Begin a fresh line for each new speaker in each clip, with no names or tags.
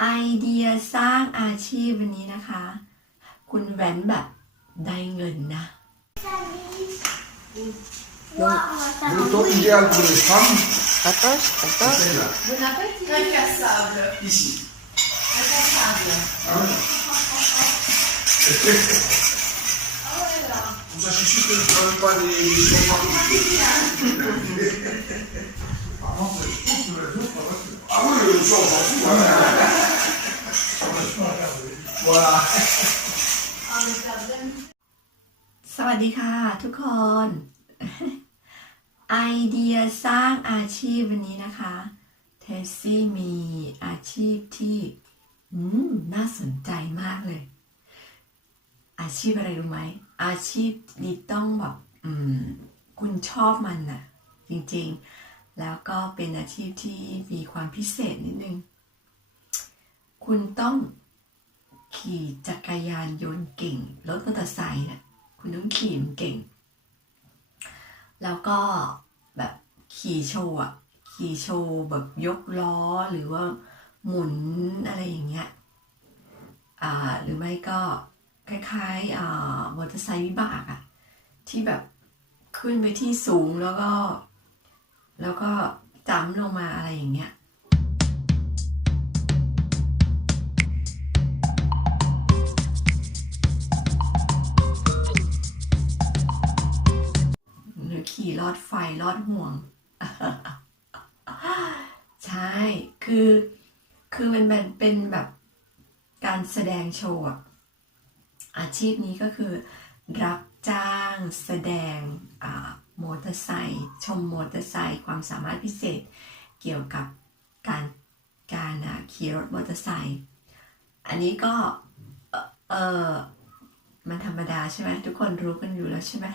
ไอเดียสร้างอาชีพวันนี้นะคะ คุณแว้นแบบได้เงินนะ
Le temps idéal pour les femmes,
Attache, attache.
c'est là,
Bon appétit. Incassable.
ici.
Incassable.
Hein Comme ça, je suis sûr que je ne donne pas des des choses partout. Par contre, je pense que la chose, ça va se- Ah oui, le soir, on s'en fout. hein. Voilà.
สวัสดีค่ะทุกคน ไอเดียสร้างอาชีพวันนี้นะคะเทสซี่มีอาชีพที่น่าสนใจมากเลย อาชีพอะไรรู้ไหม อาชีพนี้ต้องแบบคุณชอบมันน่ะ จริงๆ แล้วก็เป็นอาชีพที่มีความพิเศษนิดนึง คุณต้องขี่จักรยานยนต์เก่ง รถมอเตอร์ไซค์น่ะคุณต้องขี่มันเก่ง แล้วก็แบบขี่โชว์อะขี่โชว์แบบยกล้อหรือว่าหมุนอะไรอย่างเงี้ย อ่าหรือไม่ก็คล้ายๆอ่ามอเตอร์ไซค์วิบากอะที่แบบขึ้นไปที่สูงแล้วก็ แล้วก็จำลงมาอะไรอย่างเงี้ยหรือขี่ลอดไฟลอดห่วง ใช่ คือ คือมันเป็นแบบการแสดงโชว์อะอาชีพนี้ก็คือ รับจ้างแสดงอ่า มอเตอร์ไซค์ชมมอเตอร์ไซค์ความสามารถพิเศษ เกี่ยวกับการการขี่รถมอเตอร์ไซค์อันนี้ก็เออเออมันธรรมดาใช่ไหมทุกคนรู้กันอยู่แล้วใช่ไหม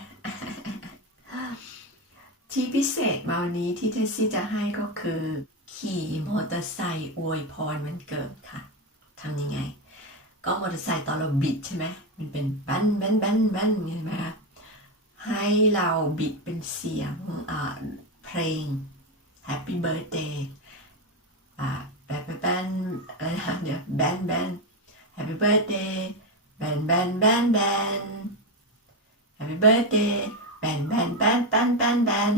ที่พิเศษมาวันนี้ที่เทสซี่จะให้ก็คือ ขี่มอเตอร์ไซค์อวยพรวันเกิดค่ะทำยังไง ก็มอเตอร์ไซค์ตอนเราบิดใช่ไหมมันเป็นแบนแบนแบนแบนใช่ไหม ให้เราบิดเป็นเสียงอ่าเพลง Happy Birthday แบนแบนแบนอะไรนะเดี๋ยวแบนแบน Happy Birthday แบนแบนแบนแบน Happy Birthday แบนแบนแบนแบนแบนแบน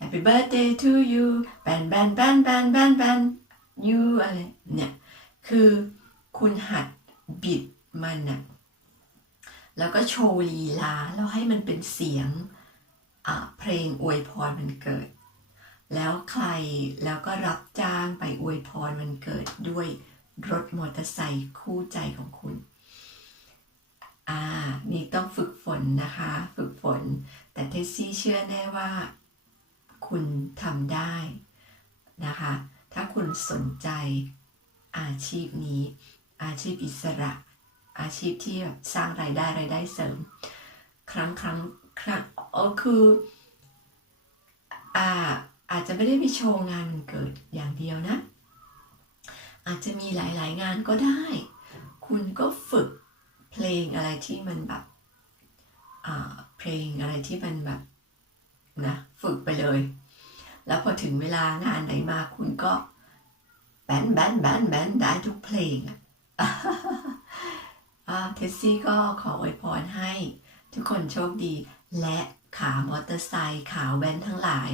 Happy birthday to you แบนแบนแบนแบนแบนแบน you อะไรเนี่ย คือคุณหัดบิดมันน่ะ แล้วก็โชว์ลีลาแล้วให้มันเป็นเสียงเพลงอวยพรมันเกิด แล้วใครแล้วก็รับจ้างไปอวยพรมันเกิดด้วยรถมอเตอร์ไซค์คู่ใจของคุณอ่านี่ต้องฝึกฝนนะคะ ฝึกฝน แต่เทสซี่เชื่อแน่ว่า คุณทำได้นะคะ ถ้าคุณสนใจอาชีพนี้ อาชีพอิสระ อาชีพที่แบบสร้างรายได้รายได้เสริม ครั้งครั้งครั้งเออคืออ่าอาจจะไม่ได้ไปโชว์งานมันเกิดอย่างเดียวนะ อาจจะมีหลายๆงานก็ได้ คุณก็ฝึกเพลงอะไรที่มันแบบอ่าเพลงอะไรที่มันแบบนะฝึกไปเลย แล้วพอถึงเวลางานไหนมาคุณก็แบนแบนแบนแบนได้ทุกเพลงอะอ่า เทสซี่ก็ขออวยพรให้ทุกคนโชคดี และขามอเตอร์ไซค์ขาแว้นทั้งหลาย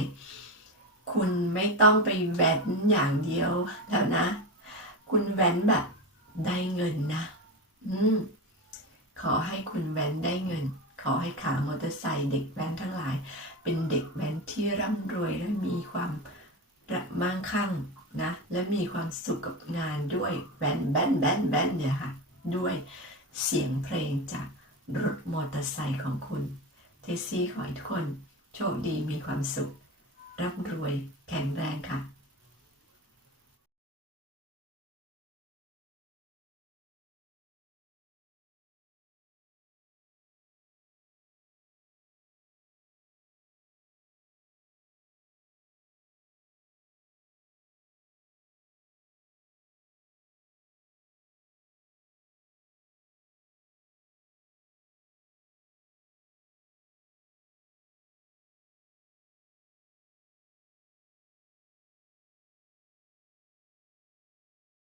คุณไม่ต้องไปแว้นอย่างเดียวแล้วนะ คุณแว้นแบบได้เงินนะ อืมขอให้คุณแว้นได้เงิน ขอให้ขามอเตอร์ไซค์เด็กแว้นทั้งหลาย เป็นเด็กแว้นที่ร่ำรวยและมีความระมั่งคั่งนะ และมีความสุขกับงานด้วยแว้นแบนแบนแบนเนี่ยค่ะ ด้วย เสียงเพลงจากรถมอเตอร์ไซค์ของคุณ เทสซี่ขอให้ทุกคน โชคดีมีความสุข ร่ำรวยแข็งแรงค่ะ